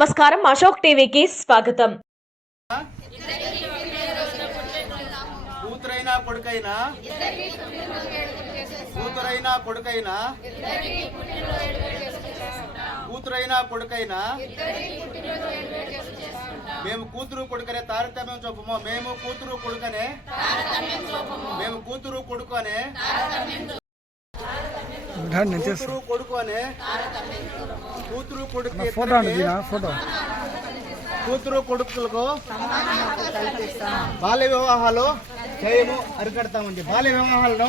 నమస్కారం, అశోక్ టీవీకి స్వాగతం. కూతురైనా కొడుకైనా మేము కూతురు కొడుకనే తారతమ్యం చూపము. మేము కూతురు కొడుకనే కూతురు కొడుకు అనే కూతురు కొడుకులకు బాల్య వివాహాలు చేయము, అరికడతామండి. బాల్య వివాహాలను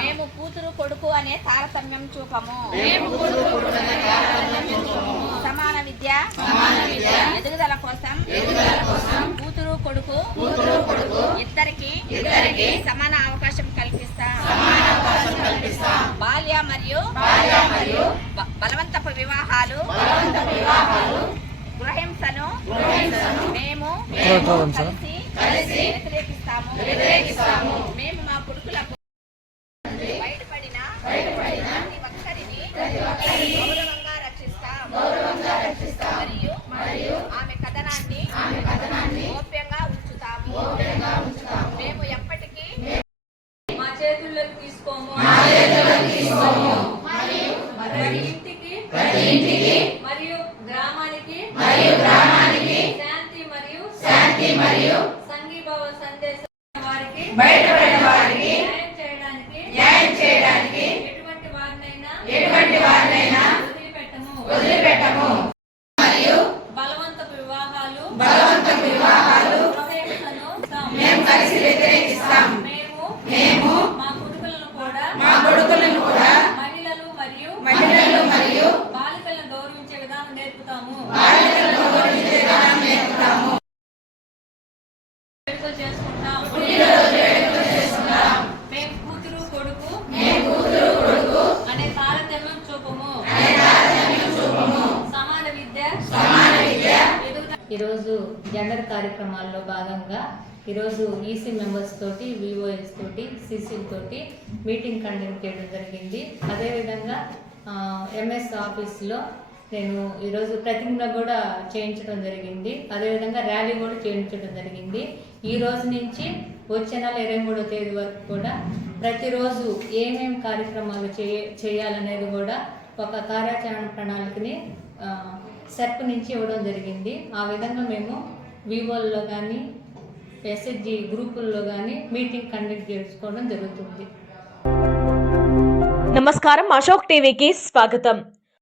మేము కూతురు కొడుకు అనే తారతమ్యం చూపము. సమాన విద్య ఎదుగుదల కోసం కూతురు కొడుకు ఇద్దరికి సమాన అవకాశం కల్పిస్తాం. బాల్య మరియు బలవంతపు వివాహాలు గృహహింసను మేము కలిసి వ్యతిరేకిస్తాము. మేము మా కొడుకులకు బయటపడిన ప్రతి ఒక్కరిని గౌరవంగా రక్షిస్తాం మరియు ఆమె కథనాన్ని గోప్యంగా ఉంచుతాము. మేము ఎప్పటికీ మా చేతుల్లోకి తీసుకోము. ప్రతి ఇంటికి మరియు గ్రామానికి శాంతి మరియు సంఘీభావ సందేశం వారికి న్యాయం చేయడానికి ఎటువంటి వారినైనా వదిలిపెట్టము. మరియు బలవంతపు వివాహాలు మేము కలిసి వ్యతిరేకిస్తాం. మేము మా కొడుకులను కూడా మహిళలు మరియు బాలికలను గౌరవించే విధానం నేర్పుతాము. మేము కూతురు కొడుకు అనే తారతమ్యం చూపము. సమాన విద్య ఈరోజు జెండర్ కార్యక్రమాల్లో భాగంగా ఈరోజు ఈసీ మెంబర్స్ తోటి, విఓఎస్ తోటి, సిసిల్ తోటి మీటింగ్ కండక్ట్ చేయడం జరిగింది. అదేవిధంగా ఎంఎస్ ఆఫీస్లో నేను ఈరోజు ప్రతిజ్ఞ కూడా చేయించడం జరిగింది. అదేవిధంగా ర్యాలీ కూడా చేయించడం జరిగింది. ఈ రోజు నుంచి వచ్చే నెల 23వ తేదీ వరకు కూడా ప్రతిరోజు ఏమేమి కార్యక్రమాలు చేయాలనేది కూడా ఒక కార్యాచరణ ప్రణాళికని సెర్ప్ నుంచి ఇవ్వడం జరిగింది. ఆ విధంగా మేము వివోల్లో కానీ ఎస్హెచ్జి గ్రూపుల్లో కానీ మీటింగ్ కండక్ట్ చేసుకోవడం జరుగుతుంది. నమస్కారం, అశోక్ టీవీకి స్వాగతం.